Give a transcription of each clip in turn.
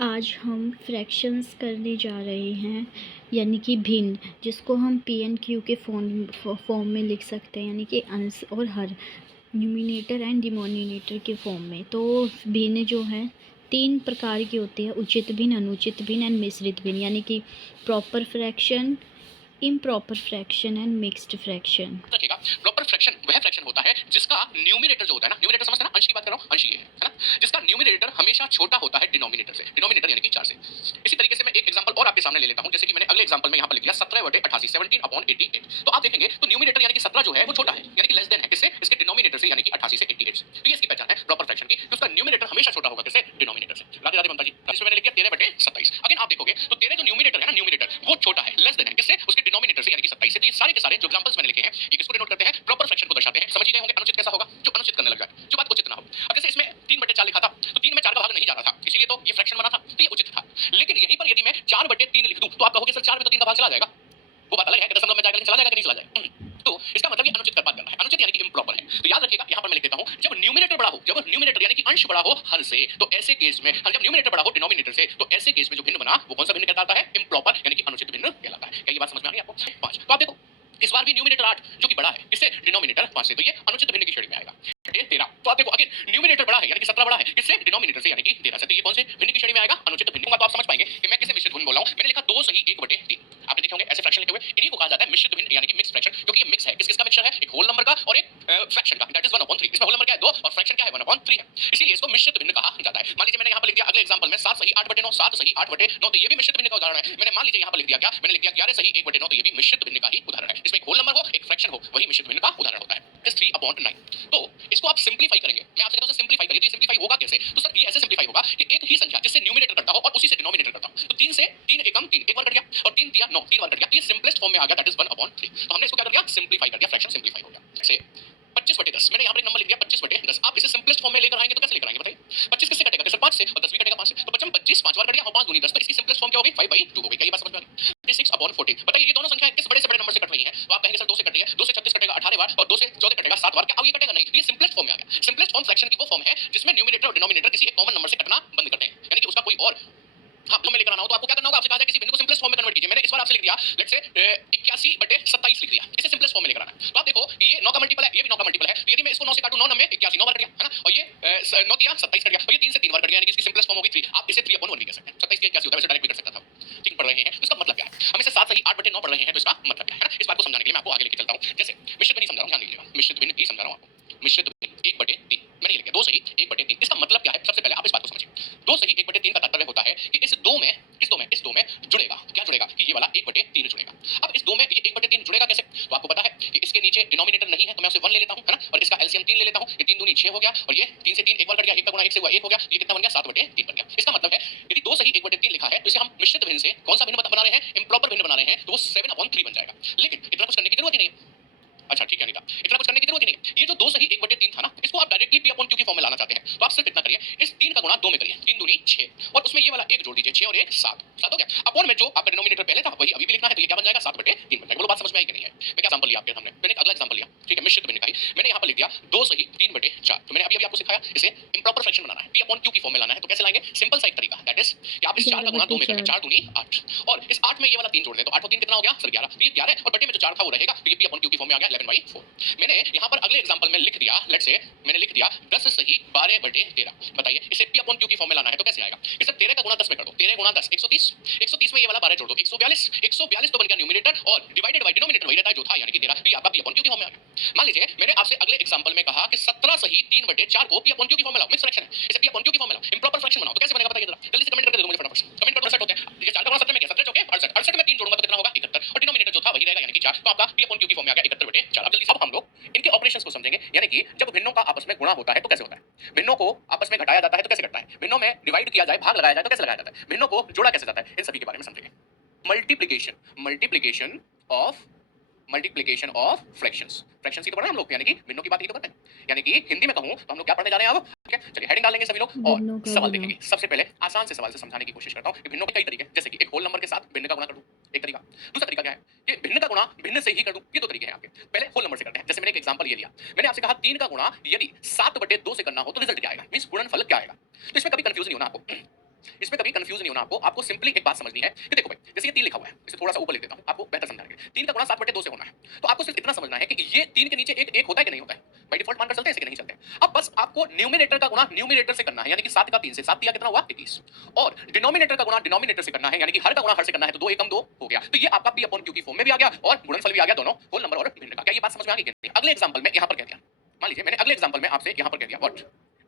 आज हम फ्रैक्शंस करने जा रहे हैं, यानी कि भिन्न, जिसको हम पी एन क्यू के फॉर्म में लिख सकते हैं, यानी कि अंश और हर, न्यूमिनेटर एंड डिनोमिनेटर के फॉर्म में। तो भिन्न जो है 3 प्रकार की होती है: उचित भिन्न, अनुचित भिन्न एंड मिश्रित भिन्न, यानी कि proper fraction, improper fraction and mixed fraction. रखिएगा, प्रॉपर फ्रैक्शन वह फ्रैक्शन होता है जिसका न्यूमिनेटर जो होता है ना, न्यूमिनेटर समझते हैं ना, अंश की बात कर रहा हूं, अंश ये है ना, जिसका न्यूमिनेटर हमेशा छोटा होता है डिनोमिनेटर से, डिनोमिनेटर यानी कि 4 से। इसी तरीके से मैं एक एग्जांपल और आपके सामने ले लेता हूं, जैसे कि मैंने अगले एग्जांपल में यहां पर लिख दिया 17/88, 17/88। तो आप देखेंगे तो न्यूमिनेटर यानी कि 17 जो है वो छोटा है, यानी कि लेस देन है किससे, इसके डिनोमिनेटर से, यानी कि 88 से 88 से। तो ये इसकी पहचान है प्रॉपर फ्रैक्शन की, कि उसका न्यूमिनेटर हमेशा छोटा होगा किससे, डिनोमिनेटर से। राधे राधे ममता जी। इसमें मैंने लिख दिया 13/27। अगेन आप देखोगे तो 13 जो न्यूमिनेटर है ना, न्यूमिनेटर वो छोटा है, लेस देन है किससे, उसके डिनोमिनेटर से, यानी कि 27 से। तो ये सारे के सारे जो एग्जांपल्स मैंने लिखे हैं ये किसको डिनोट करते हैं, प्रॉपर फ्रैक्शन को दर्शाते हैं। समझ ही गए होंगे अनुचित कैसा होगा, जो अनुचित करने लग जाए, जो बात उचित ना हो। अब जैसे इसमें 3/4 लिखा था, तो 3 में 4 का भाग नहीं जा रहा था, इसीलिए तो ये फ्रैक्शन बना था, तो ये उचित था। लेकिन यहीं पर यदि मैं 4/3 लिख दूं तो आप कहोगे सर 4 में तो 3 का भाग चला जाएगा, वो बात अलग है कि दशमलव में जाएगा, लेकिन चला जाएगा कि नहीं चला जाएगा। तो इसका मतलब ये अनुचित बात करना है, अनुचित यानी कि इम्प्रॉपर है। तो याद रखिएगा, यहां पर मैं लिख देता हूं, जब न्यूमिनेटर बड़ा हो, जब न्यूमिनेटर यानी कि अंश बड़ा हो हर से, तो ऐसे केस में, जब न्यूमिनेटर बड़ा हो डिनोमिनेटर से, तो ऐसे केस में जो भिन्न बना वो कौन सा भिन्न कहलाता है, इम्प्रॉपर यानी कि अनुचित भिन्न कहलाता है। क्या ये बात समझ में आ गई आपको? 5। तो आप देखो इस बार भी न्यूमिनेटर 8 जो कि बड़ा है, किससे, डिनोमिनेटर 5 से, तो ये अनुचित भिन्न की श्रेणी में आएगा। 13। तो आप देखो अगेन न्यूमिनेटर बड़ा है, यानी कि 17 बड़ा है, किससे, डिनोमिनेटर से, यानी कि 13 से, तो ये कौन से भिन्न की श्रेणी में आएगा, अनुचित भिन्न। तो आप समझ पाएंगे कि मैं किसे मिश्रित भिन्न बोल रहा हूं। मैंने लिखा 2 सही 1/3। आपने देखे होंगे ऐसे फ्रैक्शन लिखे हुए, इन्हीं को कहा जाता है मिश्रित भिन्न यानी कि मिक्स फ्रैक्शन, क्योंकि ये मिक्स है। किस किसका मिक्सचर है, एक होल नंबर का और एक फ्रैक्शन का, दैट इज 1/3। इसमें होल नंबर क्या है 2 और फ्रैक्शन क्या है 1/3 है, इसीलिए इसको मिश्रित भिन्न कहा जाता है। मान लीजिए मैंने यहां पर लिख दिया अगले एग्जांपल में 7 सही 8/9, 7 सही 8/9, तो ये भी मिश्रित भिन्न का उदाहरण है। मैंने मान लीजिए यहां पर लिख दिया क्या, मैंने लिख दिया 11 सही 1/9, तो ये भी मिश्रित भिन्न का ही उदाहरण है। इसमें एक होल नंबर हो एक फ्रैक्शन हो, वही मिश्रित भिन्न का उदाहरण होता है। 3/9। तो इसको आप सिंपलीफाई करेंगे, मैं आपसे कहता हूं सिंपलीफाई करिए, तो ये सिंपलीफाई होगा कैसे, तो सर ये ऐसे सिंपलीफाई होगा कि एक ही संख्या जिससे न्यूमिनेटर करता हो और उसी से डिनोमिनेटर करता हो, तो 3 से 3 एकम 3 एक बार कट गया, और 3 दिया 9 3 बार कट गया, तो ये सिंपलेस्ट फॉर्म में आ गया, दैट इज 1/3। तो हमने इसको क्या कर दिया, सिंपलीफाई कर दिया, फ्रैक्शन सिंपलीफाई हो गया। जैसे 25/10, मैंने यहाँ पर एक नंबर लिख दिया 25/10। आप इसे सिंपलेस्ट फॉर्म में लेकर आएंगे तो कैसे लेकर आएंगे बताइए, 25 किससे कटेगा, किससे 5 से, और 10 भी कटेगा 5 से, तो बच्चा 25 5 बार कट गया और 5 दूनी 10, तो इसकी सिंपलेस्ट फॉर्म क्या हो गई, 5/2 हो गई। क्या ये बात समझ में आ गई? 6/14। बताइए ये दोनों संख्याएं किस बड़े से बड़े नंबर से कट रही हैं, तो आप कहेंगे सर 2 से कट रही है, 2 से 36 कटेगा 18 बार, और 2 से 14 कटेगा 7 बार, क्या अब ये कटेगा नहीं, तो ये सिंपलेस्ट फॉर्म में आ गया। सिंपलेस्ट फॉर्म फ्रैक्शन की वो फॉर्म है जिसमें न्यूमिनेटर और डिनोमिनेटर किसी एक कॉमन नंबर से कटना बंद करते हैं, यानी कि उसका कोई और हाँ में लेकर आना हो, तो आपको क्या करना होगा, आपसे कहा जाए किसी बिंदु को सिंपलेस्ट फॉर्म में कन्वर्ट कीजिए। मैंने इस बार आपसे लिख दिया लेट्स से 81/27 लिख दिया, इसे सिंपलेस्ट फॉर्म में लेकर आना है। तो आप देखो ये 9 का मल्टीपल है, ये भी 9 का मल्टीपल है, तो यदि मैं इसको 9 से काटूं, 9 9 में 81, 9 बार कट गया है ना, और ये 9 दिया 27 कट गया, और ये 3 से 3 बार कट गया, यानी कि इसकी सिंपलेस्ट फॉर्म हो गई 3। आप इसे 3/1 भी कह सकते हैं। 27 की 81 होता है, वैसे डायरेक्ट भी कर सकता था। ठीक पढ़ रहे हैं तो इसका मतलब क्या है, हम इसे 7 सही 8/9 पढ़ रहे हैं, तो इसका मतलब क्या है ना, इस बात को समझाने के लिए मैं आपको आगे लेके चलता हूं। जैसे मिश्रित भिन्न समझा रहा हूं, ध्यान दीजिएगा, मिश्रित भिन्न ही समझा रहा हूं आपको। मिश्रित भिन्न 1/3 मैंने लिख दिया, 2 सही 1/3, इसका मतलब क्या है, सबसे पहले आप इस बात को समझिए। 2 सही 1/3 का तात्पर्य होता है कि इस 2 में जुड़ेगा, क्या जुड़ेगा, कि ये वाला 1/3 जुड़ेगा। अब इस 2 में ये 1/3 जुड़ेगा कैसे, तो आपको पता है कि इसके नीचे डिनोमिनेटर नहीं है, तो मैं उसे 1 ले लेता हूं, है ना, और इसका एलसीएम 3 ले लेता हूं, ये 3 दूनी 6 हो गया, और ये 3 से 3 एक बार कट गया, 1 का गुणा 1 से हुआ 1 हो गया, ये कितना बन गया 7/3 बन गया। इसका मतलब है यदि 2 सही 1/3 लिखा है, तो इसे हम मिश्रित भिन्न से कौन सा भिन्न बना रहे हैं, इम्प्रॉपर भिन्न बना रहे हैं, तो वो 7/3 बन जाएगा। लेकिन इतना कुछ करने की जरूरत ही नहीं है। अच्छा ठीक है अनीता, इतना कुछ करने की जरूरत ही नहीं है। ये जो 2 सही 1/3 था ना, इसको आप डायरेक्टली P/Q की फॉर्म में लाना चाहते हैं, तो आप सिर्फ इतना करिए, इस 3 का गुणा 2 में करिए, 3 दूनी 6, और उसमें ये वाला 1 जोड़ दीजिए, 6 और 1 7 7 हो गया। अपॉन में जो आपका डिनोमिनेटर पहले था वही अभी भी लिखना है, तो ये क्या बन जाएगा 7/3 बन जाएगा। बोलो बात समझ में आई कि नहीं है। मैं क्या एग्जांपल लिया आपके सामने, मैंने एक अगला एग्जांपल लिया, ठीक है, मिश्रित भिन्न का ही। मैंने यहाँ पर लिख दिया 2 सही 3/4, तो मैंने अभी आपको सिखाया इसे इम्प्रॉपर फ्रैक्शन बनाना है, P/Q की फॉर्म में लाना है, तो कैसे लाएंगे, सिंपल सा एक तरीका, दैट इज कि आप इस 4 का गुणा 2 में करें, 4 दूनी 8, और इस 8 में ये वाला 3 जोड़ दें, तो 8 और 3 कितना हो गया सर 11, तो ये 11 और बटे में जो 4 था वो रहेगा, तो ये P/Q की फॉर्म में आ गया 11/4। मैंने यहाँ पर अगले एग्जांपल में लिख दिया, लेट्स से मैंने लिख दिया 10 सही 12/13। बताइए इसे P/Q की फॉर्म में लाना है तो कैसे आएगा, इसे 13 का गुणा 10 में कर दो, 13 गुणा 10 130, 130 में ये वाला 12 जोड़ दो 142, 142 तो बन गया न्यूमिनेटर, और डिवाइडेड बाय डिनोमिनेटर वही रहता है जो था, यानी कि 13, तो ये आपका P/Q की फॉर्म में आ गया। मान लीजिए मैंने आपसे अगले एग्जांपल में कहा कि 17 सही 3/4 को P/Q की फॉर्म में लाओ, मिक्स फ्रैक्शन है, इसे P/Q की फॉर्म में लाओ, इम्प्रॉपर फ्रैक्शन बनाओ, तो कैसे बनेगा बताइए जरा, जल्दी से कमेंट करके दे दो मुझे फटाफट से, कमेंट कर दो। 60 होते हैं, ये 4 का गुणा 17 में क्या 17 चौके 68, 68 में 3 जोड़ूंगा तो कितना होगा 71, और डिनोमिनेटर जो था वही रहेगा, यानी कि 4, तो आपका P/Q की फॉर्म में आ गया 71/4। अब जल्दी से हम लोग इनके ऑपरेशंस को समझेंगे, यानी कि जब भिन्नों का आपस में गुणा होता है तो कैसे होता है, भिन्नों को आपस में घटाया जाता है तो कैसे घटता है, भिन्नों में डिवाइड किया जाए भाग लगाया जाए तो कैसे लगाया जाता है, भिन्नों को जोड़ा कैसे जाता है, इन सभी के बारे में समझेंगे। मल्टीप्लिकेशन ऑफ फ्रैक्शंस, फ्रैक्शंस की तो पढ़ा है हम लोग, यानी कि भिन्नों की बात ही तो करते हैं। यानी कि हिंदी में कहूं तो हम लोग क्या पढ़ने जा रहे हैं अब, ठीक है, चलिए हेडिंग डालेंगे सभी लोग और भिन्नों का सवाल गुणा। देखेंगे। सबसे पहले आसान से सवाल से समझाने की कोशिश करता हूं कि भिन्नों के कई तरीके हैं, जैसे कि एक होल नंबर के साथ भिन्न का गुणा कर दूं, एक तरीका। दूसरा तरीका क्या है कि भिन्न का गुणा भिन्न से ही कर दूं, ये दो तरीके हैं आपके। पहले होल नंबर से करते हैं, जैसे मैंने एक एग्जांपल ये लिया, मैंने आपसे कहा 3 का गुणा यदि 7/2 से करना हो तो रिजल्ट क्या आएगा, मींस गुणनफल क्या आएगा। तो इसमें कभी कंफ्यूजन नहीं होना आपको, इसमें कभी कंफ्यूज नहीं होना आपको, आपको सिंपली एक बात समझनी है कि देखो भाई, जैसे ये 3 लिखा हुआ है, इसे थोड़ा सा ऊपर लिख देता हूं, आपको बेहतर समझाने के लिए। 3 का गुणा 7/2 से होना है, तो आपको सिर्फ इतना समझना है कि ये 3 के नीचे एक 1 होता है कि नहीं होता है। बाय डिफॉल्ट मानकर चलते हैं, ऐसे कि नहीं चलते हैं। अब बस आपको न्यूमरेटर का गुणा न्यूमरेटर से करना है, यानी कि 7 का 3 से, 7 दिया कितना हुआ 21, और डिनोमिनेटर का गुणा डिनोमिनेटर से करना है, यानी कि हर का गुणा हर से करना है, तो 2 एकम 2 हो गया। तो ये आपका p अपॉन q की फॉर्म में भी आ गया और गुणनफल भी आ गया, दोनों होल नंबर और भिन्न का। क्या ये बात समझ में आ गई कि नहीं? अगले एग्जांपल में यहां पर कह दिया, मान लीजिए मैंने अगले एग्जांपल में आपसे यहां पर कह दिया व्हाट,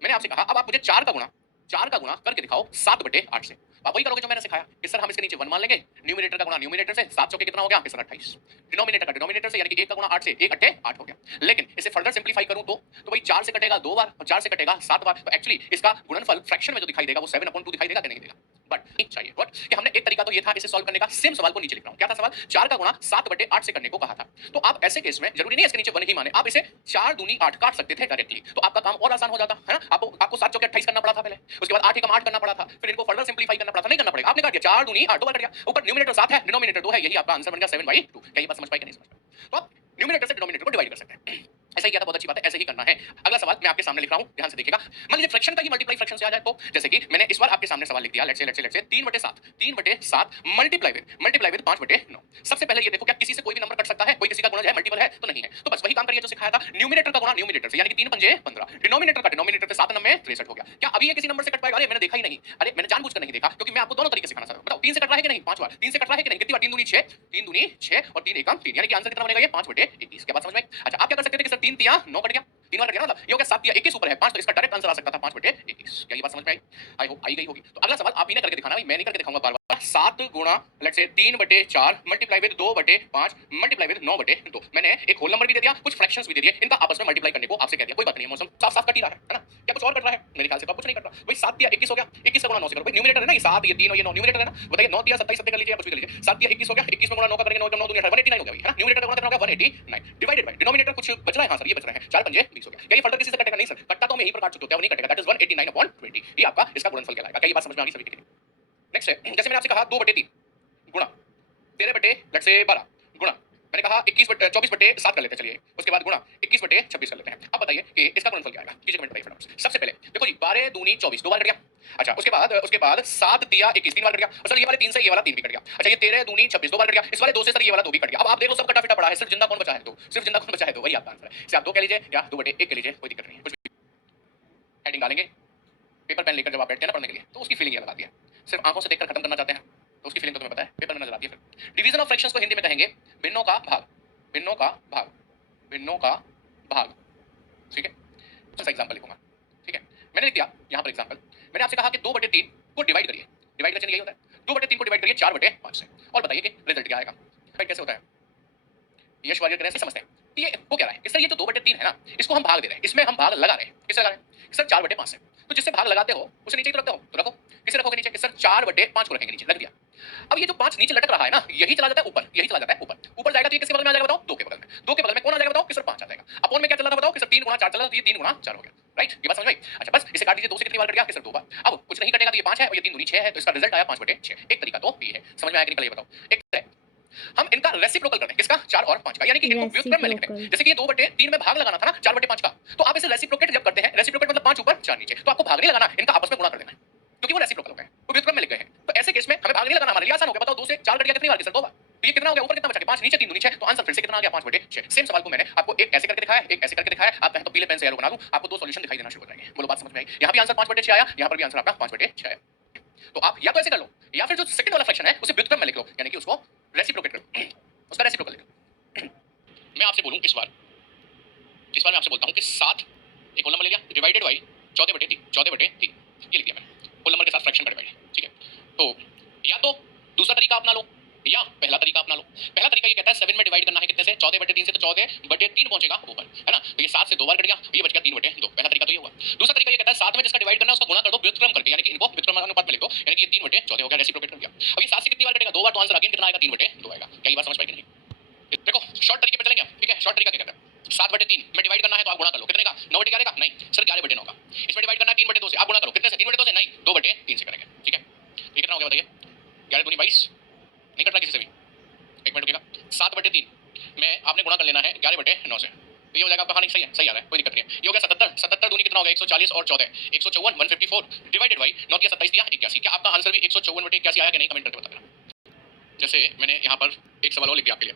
मैंने आपसे कहा अब आप मुझे 4 का गुणा करके दिखाओ 7/8 से। आप वही करोगे जो मैंने सिखाया कि सर हम इसके नीचे 1 मान लेंगे, न्यूमरेटर का गुणा न्यूमरेटर से, 7 चौके कितना हो गया, इस 28, डिनोमिनेटर का डिनोमिनेटर से, यानी कि 1 का गुणा 8 से, 1 8 8 हो गया। लेकिन इसे फर्दर सिंपलीफाई करूं तो भाई 4 से कटेगा 2 बार और 4 से कटेगा 7 बार, तो एक्चुअली इसका गुणनफल फ्रैक्शन में जो दिखाई देगा वो 7/2 दिखाई देगा कि नहीं देगा? बट नहीं चाहिए व्हाट कि हमने एक तरीका तो ये था इसे सॉल्व करने का, सेम सवाल को नीचे लिख रहा हूं। क्या था सवाल? 4 का गुणा 7/8 से करने को कहा था। तो आप ऐसे केस में जरूरी नहीं है इसके नीचे 1 ही माने, आप इसे 4 दूनी 8 काट सकते थे डायरेक्टली, तो आपका काम और आसान हो जाता है ना। आपको 7 चौके 28 करना पड़ा था पहले, उसके बाद 8 एकम 8 करना पड़ा था, फिर इनको फर्दर सिंपलीफाई करना पड़ा था, नहीं करना पड़ेगा, आपने काट दिया 4 दूनी 8, 2 बार कट गया, ऊपर न्यूमरेटर 7 है, डिनोमिनेटर 2 है, यही आपका आंसर बन गया 7/2। क्या ये बात समझ पाए कि नहीं समझ पाए? तो आप न्यूमरेटर से डिनोमिनेटर को डिवाइड कर सकते हैं। ऐसा ही किया था, बहुत अच्छी बात है, ऐसे ही करना है। अगला सवाल मैं आपके सामने लिख रहा हूं, ध्यान से देखिएगा। मान लीजिए फ्रैक्शन का ही मल्टीप्लाई फ्रैक्शन से आ जाए, तो जैसे कि मैंने इस बार आपके सामने सवाल लिख दिया, लेट्स से 3/7 मल्टीप्लाई विद 5/9। सबसे पहले ये देखो, क्या किसी से कोई भी नंबर कट सकता है? कोई किसी का गुणज है, मल्टीपल है तो नहीं है, तो बस वही काम करिए जो सिखाया था, न्यूमरेटर का गुणा न्यूमरेटर से, यानी कि 3 पंजे 15, डिनोमिनेटर का डिनोमिनेटर से 7 9 63 हो गया। क्या अभी ये किसी नंबर से कट पाएगा? अरे मैंने देखा ही नहीं, अरे मैंने जानबूझकर नहीं देखा, क्योंकि मैं आपको दोनों तरीके से सिखाना चाहता हूं। बताओ 3 से कट रहा है कि नहीं? 5 बार 3 से कट रहा है कि नहीं? कितनी बार? 3 दूनी 6, 3 दूनी 6 और 3 एकम 3, यानी कि आंसर कितना बनेगा? ये 5/21। क्या बात समझ में आई? अच्छा, आप क्या कर सकते थे कि सर 3 तिया 9 कट गया, 3 बार कट गया, मतलब ये हो गया 7 तिया 21 ऊपर है 5, तो इसका डायरेक्ट आंसर आ सकता था 5/21। क्या ये बात समझ में आई? आई होप आई गई होगी। तो अगला सवाल आप ही ने करके दिखाना, भाई मैं नहीं करके दिखाऊंगा बार बार। 7 गुणा let's say 3/4 multiply with 2/5 multiply with 9/2। मैंने एक होल नंबर भी दे दिया, कुछ फ्रैक्शंस भी दे दिए, इनका आपस में मल्टीप्लाई करने को आपसे कह दिया। कोई बात नहीं है, मौसम साफ साफ कट ही रहा है ना? क्या कुछ और कट रहा है? मेरे ख्याल से तो कुछ नहीं कट रहा भाई। 7 तिया 21 हो गया, 21 का गुणा 9 से करो भाई, न्यूमरेटर है ना ये 7, ये 3 और ये 9 न्यूमरेटर है ना। बताइए 9 तिया 27 कर लीजिए, कुछ भी कर लीजिए, 7 तिया 21 हो गया, 21 में गुणा 9 का करेंगे, 9 9 दूनी 18, 189 हो गया, है ना? न्यूमरेटर का गुणा कितना हो गया? 189 डिवाइडेड बाय डिनोमिनेटर कुछ बच रहा है, हां सर ये बच रहा है 4 पंजे 20 हो गया। क्या ये फर्दर किसी से कटेगा? नहीं सर, कटता तो हम यहीं पर काट चुके होते हैं, वो नहीं कटेगा, दैट इज 189/20। ये आपका इसका गुणनफल कहलाएगा। क्या ये बात समझ में आ गई सभी की? नेक्स्ट है, जैसे मैंने आपसे कहा 2/3 गुणा 13/12 गुणा, मैंने कहा 24/7 कर लेते हैं, चलिए उसके बाद गुणा 21/26 कर लेते हैं। अब बताइए कि इसका गुणनफल क्या आएगा? कीजिए कमेंट फटाफट से। सबसे पहले देखो जी, 12 दूनी 24, 2 बार कट गया। अच्छा, उसके बाद 7 तिया 21, 3 बार कट गया, और सर ये वाले 3 से ये वाला 3 भी कट गया। अच्छा, ये 13 दूनी 26, 2 बार कट गया, इस वाले 2 से सर ये वाला 2 भी कट गया। अब आप देख लो सब कटा फिटा पड़ा है, सिर्फ जिंदा कौन बचा है? तो सिर्फ जिंदा कौन बचा है? तो वही आपका आंसर है। इसे आप 2 कह लीजिए या 2/1 कह लीजिए, कोई दिक्कत नहीं है। कुछ भी हेडिंग डालेंगे, पेपर पेन लेकर जब आप बैठते हैं ना पढ़ने के लिए, तो उसकी फीलिंग ये लगाती है। सिर्फ आंखों से देखकर खत्म करना चाहते हैं, तो उसकी फीलिंग तो तुम्हें पता है, पेपर में नजर आती है। फिर डिवीजन ऑफ फ्रैक्शंस को हिंदी में कहेंगे भिन्नों का भाग, भिन्नों का भाग, भिन्नों का भाग। ठीक है, अच्छा एग्जांपल लिखूंगा। ठीक है, मैंने लिख दिया यहां पर एग्जांपल। मैंने आपसे कहा कि 2/3 को डिवाइड करिए, डिवाइड का चिन्ह यही होता है, 2/3 को डिवाइड करिए 4/5 से, और बताइए कि रिजल्ट क्या आएगा। भाई कैसे होता है? यश वारियर करें, समझते हैं कि ये हो क्या रहा है। सर ये जो 2/3 है ना, इसको हम भाग दे रहे हैं, इसमें हम भाग लगा रहे हैं। किससे लगा रहे हैं? सर 4/5 से। तो जिससे भाग लगाते हो उसे नीचे ही तो रखते हो, तो रखो। किसे रखोगे नीचे? सर 4/5 को रखेंगे नीचे, रख दिया। अब ये जो 5 नीचे लटक रहा है ना, यही चला जाता है ऊपर, यही चला जाता है ऊपर। ऊपर जाएगा तो ये किसके बगल में आ जाएगा बताओ? 2 के बगल में। 2 के बगल में कौन आ जाएगा बताओ? कि सर 5 आ जाएगा। अपोन में क्या चल रहा था बताओ? कि सर 3 गुणा 4 चला, तो ये 3 गुणा 4 हो गया। राइट, ये बात समझ में आई? अच्छा, बस इसे काट दीजिए, 2 से कितनी बार कट गया? कि सर 2 बार। अब कुछ नहीं कटेगा तो ये 5 है और ये 3 दूनी 6 है, तो इसका रिजल्ट आया 5/6। एक तरीका तो ये है, समझ में आया कि नहीं? ये बताओ। एक है हम इनका रेसिप्रोकल कर रहे हैं, किसका? 4 और 5 का, यानी कि इनको व्युत्क्रम में लिख रहे हैं। जैसे कि ये 2/3 में भाग लगाना था ना 4/5 का, तो आप इसे रेसिप्रोकेट जब करते हैं, रेसिप्रोकेट मतलब 5 ऊपर 4 नीचे, तो आपको भाग नहीं लगाना, इनका आपस में गुणा कर देना है, क्योंकि वो रेसिप्रोकल हो गए, वो व्युत्क्रम में लिख गए हैं। तो ऐसे केस में हमें भाग नहीं लगाना, हमारे लिए आसान हो गया। बताओ 2 से 4 कट गया कितनी बार? कि सर 2 बार। तो ये कितना हो गया? ऊपर कितना बचा? 5 नीचे 3 दूनी 6, तो आंसर फिर से कितना आ गया? 5/6। सेम सवाल को मैंने आपको एक ऐसे करके दिखाया, एक ऐसे करके दिखाया। आप कहें तो पीले पेन से एरो बना दूं, आपको 2 सॉल्यूशन दिखाई देना शुरू हो जाएंगे। बोलो बात समझ में आई? यहां भी आंसर 5/6 आया, यहां पर भी आंसर आपका 5/6 आया। तो आप या तो ऐसे कर लो, या फिर जो सेकंड वाला फ्रैक्शन है उसे व्युत्क्रम में लिख लो, यानी कि उसको रेसिप्रोकेट करो, उसका रेसिप्रोकल लिख लो। मैं आपसे बोलूं इस बार मैं आपसे बोलता हूं कि 7 एक होल नंबर ले लिया, डिवाइडेड बाई 14/3, 14/3 ये लिख दिया मैंने, होल नंबर के साथ फ्रैक्शन का डिवाइड। ठीक है, तो या तो दूसरा तरीका अपना लो या पहला तरीका अपना लो। पहला तरीका ये कहता है 7 में डिवाइड करना है, कितने से? 14/3 से, तो 14/3 पहुंचेगा ऊपर, है ना? तो ये 7 से 2 बार कट गया, ये बच गया 3/2। पहला तरीका तो ये हुआ। दूसरा तरीका ये कहता है 7 में जिसका डिवाइड करना है उसका गुणा कर दो व्युत्क्रम करके, यानी कि इनको व्युत्क्रम अनुपात में लिख दो, यानी कि ये 3/14 हो गया, रेसिप्रोकेट कर दिया। अब ये 7 से कितनी बार कटेगा? 2 बार, तो आंसर अगेन कितना आएगा? 3/2 आएगा। क्या ये बात समझ पाएगी नहीं? देखो शॉर्ट तरीके पे चलेंगे, ठीक है? शॉर्ट तरीका क्या कहता है? 7/3 में डिवाइड करना है तो आप गुणा कर लो, कितने का? 9/11 का? नहीं सर 11/9 का। इसमें डिवाइड करना है 3/2 से, आप गुणा करो, कितने से? 3/2 से? नहीं 2/3 से करेंगे। ठीक है, ये कितना हो गया बताइए? 11 दूनी 22, नहीं कट रहा किसी से भी? एक मिनट रुकिएगा, 7/3 में आपने गुणा कर लेना है 11/9 से। तो ये हो जाएगा आपका, हाँ नहीं सही है, सही आ रहा है, कोई दिक्कत नहीं है। ये हो गया 77, 77 दूनी कितना हो गया 140 और 14 154 154 डिवाइडेड बाई 9 या 27 दिया 81। क्या आपका आंसर भी 154/81 आया कि नहीं, कमेंट करके बता देना। जैसे मैंने यहाँ पर एक सवाल और लिख दिया आपके लिए,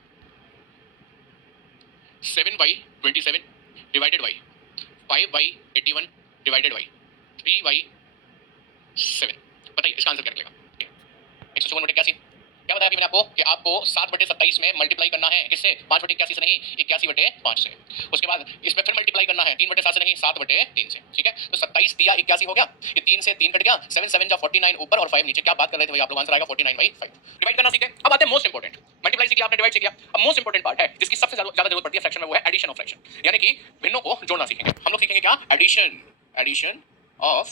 7/27 डिवाइडेड बाई 5/81 डिवाइडेड बाई 3/7। बताइए इसका आंसर क्या निकलेगा? 154/81। क्या बताया अभी मैंने आपको कि आपको 7/27 में मल्टीप्लाई करना है, किससे? 5/81 से नहीं, 81/5 से। उसके बाद इसमें फिर मल्टीप्लाई करना है 3/7 से नहीं, 7/3 से। ठीक है, तो 27 दिया 81 हो गया, ये 3 से 3 कट गया, 7 7 जा 49 ऊपर और 5 नीचे। क्या बात कर रहे थे भाई आप लोग? आंसर आएगा 49/5। डिवाइड करना सीखे। अब आते हैं मोस्ट इंपोर्टेंट, मल्टीप्लाई सीख लिया आपने, डिवाइड सीख लिया। अब मोस्ट इंपोर्टेंट पार्ट है जिसकी सबसे ज्यादा जरूरत पड़ती है फ्रैक्शन में, वो है एडिशन ऑफ फ्रैक्शन, यानी कि भिन्नों को जोड़ना सीखेंगे हम लोग। सीखेंगे क्या? Addition, addition of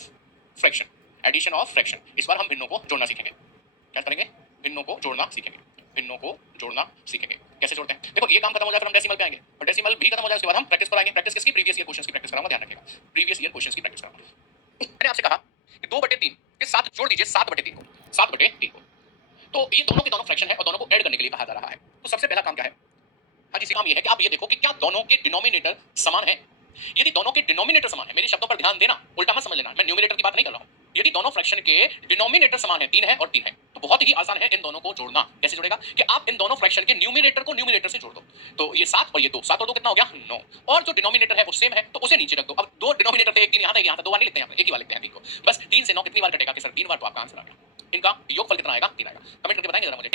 fraction, addition of fraction. इस बार हम भिन्नों को जोड़ना सीखेंगे। क्या करेंगे? भिन्नों को जोड़ना सीखेंगे, भिन्नों को जोड़ना सीखेंगे। कैसे जोड़ते हैं? देखो ये काम खत्म हो जाए फिर हम डेसिमल पे आएंगे, और डेसिमल भी खत्म हो जाए उसके बाद हम प्रैक्टिस पर आएंगे। प्रैक्टिस किसकी? प्रीवियस ईयर क्वेश्चंस की प्रैक्टिस कराऊंगा, ध्यान रखिएगा, प्रीवियस ईयर क्वेश्चंस की प्रैक्टिस कराऊंगा। मैंने आपसे कहा कि 2/3 के साथ जोड़ दीजिए 7/3 को, 7/3 को। तो ये दोनों के दोनों फ्रैक्शन है और दोनों को ऐड करने के लिए कहा जा रहा है। तो सबसे पहला काम क्या है? हाँ जी, काम ये है कि आप ये देखो कि क्या दोनों के डिनोमिनेटर समान है। यदि दोनों के डिनोमिनेटर समान है, मेरी शब्दों पर ध्यान देना, उल्टा मत समझ लेना, मैं न्यूमरेटर की बात नहीं कर रहा हूं। यदि दोनों फ्रैक्शन के डिनोमिनेटर समान है, 3 है और 3 है, तो बहुत ही आसान है इन दोनों को जोड़ना। कैसे जोड़ेगा? कि आप इन दोनों फ्रैक्शन के न्यूमरेटर को न्यूमरेटर से जोड़ दो। तो ये 7 और ये 2, 7 और 2 कितना हो गया? 9। और जो डिनोमिनेटर है वो सेम है, तो उसे नीचे रख दो। अब दो डिनोमिनेटर थे, एक 3 यहां था, यहां था, 2 बार नहीं लिखते हैं, एक ही बार लिखते हैं 3 को। बस 3 से 9 कितनी बार कटेगा? कि सर 3 बार, तो आपका आंसर आ गया। इनका योगफल कितना आएगा? 3 आएगा। कमेंट करके बताएंगे जरा मुझे।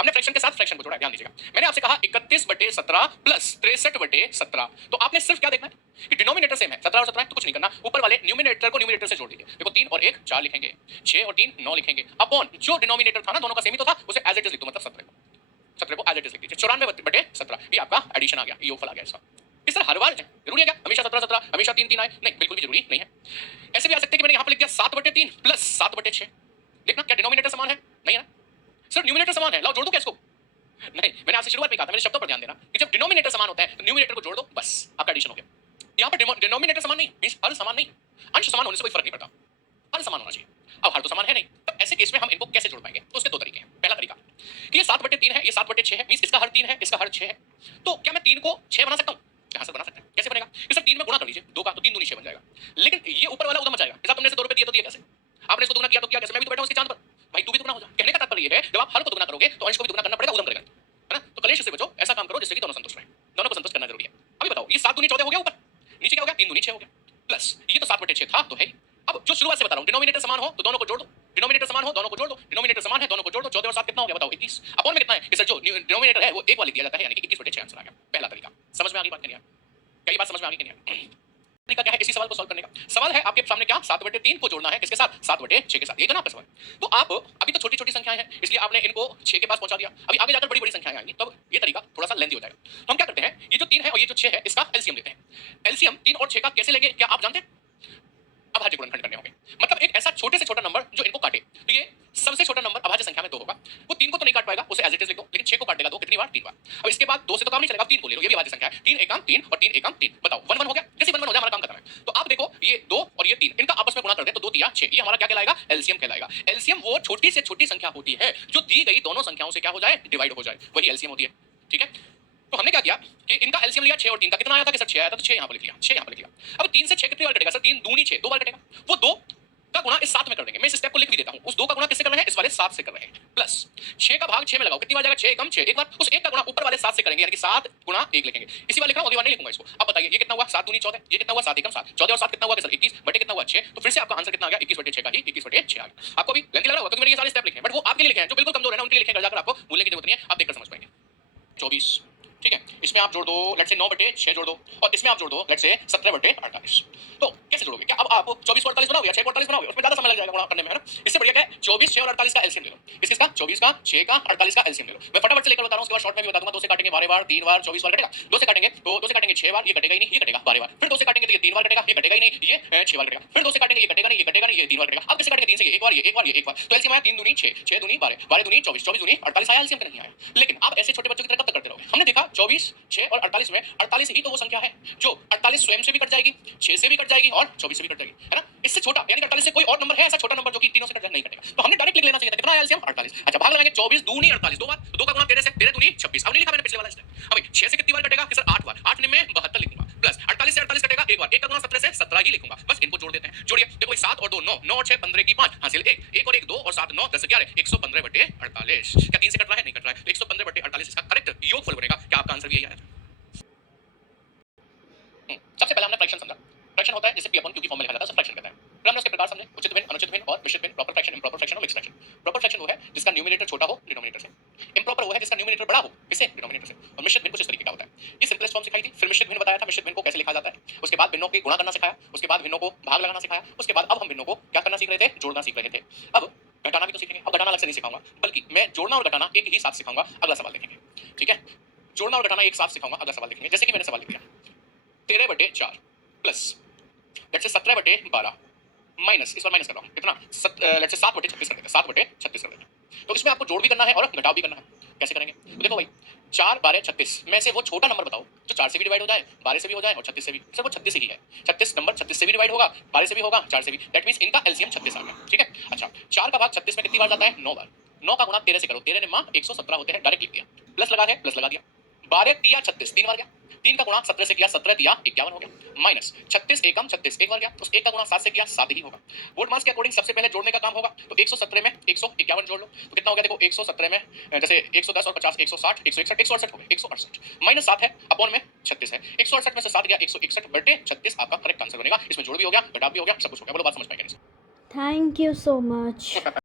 हमने फ्रैक्शन के साथ फ्रैक्शन को जोड़ा, ध्यान दीजिएगा। मैंने आपसे कहा 31/17 प्लस 63/17। तो आपने सिर्फ क्या देखना है कि डिनोमिनेटर सेम है, 17 और 17 है, तो कुछ नहीं करना, ऊपर वाले न्यूमरेटर को न्यूमरेटर से जोड़ दीजिए। देखो 3 और 1 4 लिखेंगे, 6 और 3 9 लिखेंगे, अपॉन जो डिनोमिनेटर था ना दोनों का सेम ही तो था, उसे एज इट इज लिख दो, मतलब 17 को एज इट इज लिख दीजिए। 94/17, ये आपका एडिशन आ गया, योगफल आ गया इसका। इस तरह हर बार जरूरी है क्या हमेशा 17 17 हमेशा 3 3 आए? नहीं, बिल्कुल भी जरूरी नहीं है। ऐसे भी आ सकते हैं कि मैंने यहां पर लिख दिया 7/3 प्लस 7/6। देखना क्या डिनोमिनेटर समान है? नहीं है ना, सिर्फ न्यूमरेटर समान है। लाओ जोड़ दो क्या इसको? नहीं, मैंने आपसे शुरुआत में कहा था, मेरे शब्दों पर ध्यान देना कि जब डिनोमिनेटर समान होता है तो न्यूमरेटर को जोड़ दो, बस आपका एडिशन हो गया। यहाँ पर डिनोमिनेटर समान नहीं, मींस हर समान नहीं, अंश समान होने से कोई फर्क नहीं पड़ता, हर समान होना चाहिए। अब हर तो समान है नहीं, तो ऐसे केस में हम इनको कैसे जोड़ पाएंगे? तो उसके दो तरीके हैं। पहला तरीका कि ये 7/3 है, ये 7/6 है, मींस इसका हर 3 है, इसका हर 6 है। तो क्या मैं 3 को 6 बना सकता हूँ? यहाँ से बना सकते हैं। कैसे बनेगा? कि सर 3 में गुणा कर लीजिए 2 का, तो 3 दूनी 6 बन जाएगा। लेकिन ये ऊपर वाला उधम मचाएगा, जैसा तुमने से 2 रुपए दिए तो दिए कैसे, आपने इसको दुगना किया तो किया कैसे? मैं भी तो बैठा हूं इसके चांद पर, भाई तू भी दुगना हो जा। कहने का तात्पर्य ये है जब आप हर को दुगना करोगे तो अंश को भी दुगना करना पड़ेगा, उधम करेगा, है ना? तो कलेश से बचो, ऐसा काम करो जिससे कि दोनों संतुष्ट रहें। दोनों को संतुष्ट करना जरूरी है। अभी बताओ, ये 7 दूनी 14 हो गया ऊपर, नीचे क्या हो गया? 3 दूनी 6 हो गया, प्लस ये तो 7/6 था तो है। अब जो शुरुआत से बता रहा हूं, डिनोमिनेटर समान हो तो दोनों को जोड़ दो, डिनोमिनेटर समान हो दोनों को जोड़ दो, डिनोमिनेटर समान है दोनों को जोड़ दो। 14 और 7 कितना हो गया बताओ? 21। अपॉन में कितना है? सर जो डिनोमिनेटर है वो एक वाला दिया जाता है, यानी कि 21/6 आंसर आ गया। पहला तरीका समझ में आ गई बात? नहीं आ क्या ये बात समझ में आ गई कि नहीं? तरीका क्या है इसी सवाल को सॉल्व करने का? सवाल है आपके सामने क्या? 7/3 को जोड़ना है किसके साथ? 7/6 के साथ। ये तो ना आपका सवाल। तो आप अभी तो छोटी छोटी संख्याएं हैं इसलिए आपने इनको 6 के पास पहुंचा दिया, अभी आगे जाकर बड़ी बड़ी संख्याएं आएंगी, तब ये तरीका थोड़ा सा लेंथी हो जाएगा। तो हम क्या करते हैं, ये जो 3 है और ये जो 6 है इसका एलसीएम लेते हैं। एलसीएम 3 और 6 का कैसे लेंगे क्या आप जानते हैं? अभाज्य गुणनखंड करने होंगे, मतलब एक ऐसा छोटे से छोटा नंबर जो इनको काटे। तो ये सबसे छोटा नंबर अभाज्य संख्या में 2 होगा, वो 3 को तो नहीं काट पाएगा, उसे एज इट इज लिख दो, लेकिन 6 को काट देगा 2 कितनी बार? 3 बार। अब इसके बाद 2 से तो काम नहीं चलेगा, 3 को ले लो, ये भी अभाज्य संख्या है। 3 एकम 3 और 3 एकम 3, बताओ 1 1 हो गया। जैसे 1 1 हो जाए हमारा काम खत्म है। तो आप देखो ये 2 और ये 3 इनका आपस में गुणा कर दे तो 2 3 6, ये हमारा क्या कहलाएगा? एलसीएम कहलाएगा। एलसीएम वो छोटी से छोटी संख्या होती है जो दी गई दोनों संख्याओं से क्या हो जाए? डिवाइड हो जाए, वही एलसीएम होती है। ठीक है, तो हमने क्या किया कि इनका एलसीएम लिया 6 और 3 का, कितना आया था कि सर 6 आया था, तो 6 यहां पर लिख लिया, 6 यहां पर लिख लिया। अब 3 से 6 कितनी बार कटेगा? सर 3 दूनी 6, 2 बार कटेगा। वो 2 का गुणा इस 7 में कर देंगे, मैं इस स्टेप को लिख भी देता हूं। उस 2 का गुणा किससे कर रहे हैं? इस वाले 7 से कर रहे हैं, प्लस 6 का भाग 6 में लगाओ, कितनी बार जाएगा? 6 एकम 6, एक बार। उस 1 का गुणा ऊपर वाले 7 से करेंगे, यानी कि 7 गुणा 1 लिखेंगे। इसी बार लिख रहा हूं, अगली बार नहीं लिखूंगा इसको। अब बताइए ये कितना हुआ? 7 दूनी 14, ये कितना हुआ? 7 एकम 7, 14 और 7 कितना हुआ? सर 21 बटे कितना हुआ? 6। तो फिर से आपका आंसर कितना आ गया? 21/6 का ही 21/6 आ गया। आपको भी लेंथी लग रहा होगा क्योंकि मैंने ये सारे स्टेप लिखे हैं, बट वो आपके लिए लिखे हैं, जो बिल्कुल कमजोर है ना उनके लिए लिखे, जाकर आपको भूलने की जरूरत नहीं है, आप देखकर समझ पाएंगे। 24, ठीक है, इसमें आप जोड़ दो लेट से 9/6 जोड़ दो, और इसमें आप जोड़ दो लेट से 17/48। तो कैसे जोड़ोगे? क्या अब आप 24 को 48 बनाओगे या 6 को 48 बनाओगे? उसमें ज्यादा समय लग जाएगा गुणा करने में, है ना? इससे बढ़िया क्या है, 24 6 और 48 का एलसीएम ले लो। किसका? 24 का 6 का 48 का एलसीएम ले लो। मैं फटाफट से लेकर बता रहा हूं, उसके बाद शॉर्ट में भी बता दूंगा। 2 से काटेंगे 12 बार, 3 बार 24 बार कटेगा। 2 से काटेंगे तो 2 से काटेंगे 6 बार, ये कटेगा ही नहीं, ये कटेगा 12 बार। फिर 2 से काटेंगे तो ये 3 बार कटेगा, ये कटेगा ही नहीं, ये 6 बार कटेगा। फिर 2 से काटेंगे, ये कटेगा नहीं, ये कटेगा नहीं, ये 3 बार कटेगा। अब कैसे काटेंगे? 3 से ये एक बार, ये एक बार, ये एक बार। तो एलसीएम आया 3 दूनी 6, 6 दूनी 12, 12 दूनी 24, 24 दूनी 48 आया, एलसीएम नहीं आया। लेकिन आप ऐसे छोटे बच्चों की तरह कब तक करते रहोगे? हमने देखा 24 6 और 48 में 48 ही तो वो संख्या है जो 48 स्वयं से भी कट जाएगी, 6 से भी कट जाएगी और 24 से भी कट जाएगी, है ना? इससे छोटा यानी 48 से कोई और नंबर है ऐसा छोटा नंबर जो कि तीनों से कट जाए? नहीं कटेगा। तो हमने डायरेक्ट लिख लेना चाहिए था, कितना आया एलसीएम? 48। अच्छा भाग लगाएंगे 24 दूनी 48, 2 बार, 2 का गुणा 13 से, 13 दूनी 26। अब नहीं लिखा मैंने पिछले वाला स्टेप। अब 6 से कितनी बार कटेगा कि सर 8 बार, 8 में 72 लिखूंगा। बार 1 का गुना 17 से 17 ही लिखूंगा, बस इनको जोड़ देते हैं। जोड़िए, देखो 7 और 2 9, 9 और 6 15 की 5 हासिल 1, 1 और 1 2 और 7 9 10 11, 115/48। क्या 3 से कट रहा है? नहीं कट रहा है। तो 115/48 इसका करेक्ट योगफल बनेगा। क्या आपका आंसर भी यही आया? सबसे पहले हमने फ्रैक्शन समझा। फ्रैक्शन होता है जिसे p/q की फॉर्म में लिखा जाता है, उसे फ्रैक्शन कहते हैं। फिर हमने उसके प्रकार समझे, उचित भिन्न, अनुचित भिन्न और मिश्रित भिन्न, प्रॉपर फ्रैक्शन, इंप्रॉपर फ्रैक्शन और मिक्स्ड फ्रैक्शन। प्रॉपर फ्रैक्शन वो है जिसका न्यूमरेटर छोटा हो डिनोमिनेटर से। इंप्रॉपर वो है जिसका न्यूमरेटर बड़ा हो किससे? डिनोमिनेटर से। और मिश्रित भिन्न कुछ इस तरीके का होता है। ये सिंपलेस्ट फॉर्म सिखाई थी, फिर मिश्रित भिन्न बताया था, मिश्रित भिन्न को कैसे लिखा जाता है। उसके बाद भिन्नों के गुणा करना सिखाया, उसके बाद भिन्नों को भाग लगाना सिखाया, उसके बाद अब हम भिन्नों को क्या करना सीख रहे थे? जोड़ना सीख रहे थे। अब घटाना भी तो सीखेंगे। अब घटाना अलग से नहीं सिखाऊंगा, बल्कि मैं जोड़ना और घटाना एक ही साथ सिखाऊंगा। अगला सवाल देखेंगे, ठीक है? जोड़ना और घटाना एक साथ सिखाऊंगा, अगला सवाल देखेंगे। जैसे कि मैंने सवाल लिख दिया 13/4 प्लस लेट्स से 17/12 माइनस, इस बार माइनस कर रहा हूं कितना, लेट्स से 7/36 कर देते हैं, 7/36 कर देते हैं। तो इसमें आपको जोड़ भी करना है और घटाव भी करना है। कैसे करेंगे? तो देखो भाई 4 12 36 में से वो छोटा नंबर बताओ जो 4 से भी डिवाइड हो जाए, 12 से भी हो जाए और 36 से भी। सर वो 36 ही है। 36 नंबर 36 से भी डिवाइड होगा, 12 से भी होगा, 4 से भी। दैट मींस इनका एलसीएम 36 आ गया। ठीक है, अच्छा 4 का भाग 36 में कितनी बार जाता है? 9 बार। 9 का गुणा 13 से करो, 13 ने मां 117 होते हैं, डायरेक्ट लिख दिया। प्लस लगा है, प्लस लगा दिया। 12 तिया 36 3 बार गया। 3 का गुणा 17 से किया, 17 तिया 51 हो गया। माइनस 36 एकम 36 एक बार गया, उस 1 का गुणा 7 से किया, 7 ही होगा। वोल्ट मास के अकॉर्डिंग सबसे पहले जोड़ने का काम होगा, तो 117 में 151 जोड़ लो तो कितना हो गया? देखो 117 में जैसे 110 और 50 160 161 168 हो गया, 168 माइनस 7 है अपॉन में 36 है, 168 में से 7 गया, 161/36 आपका करेक्ट आंसर बनेगा। इसमें जोड़ भी हो गया, घटाव भी हो गया, सब कुछ हो गया। बोलो बात समझ पाएंगे? Thank you so much.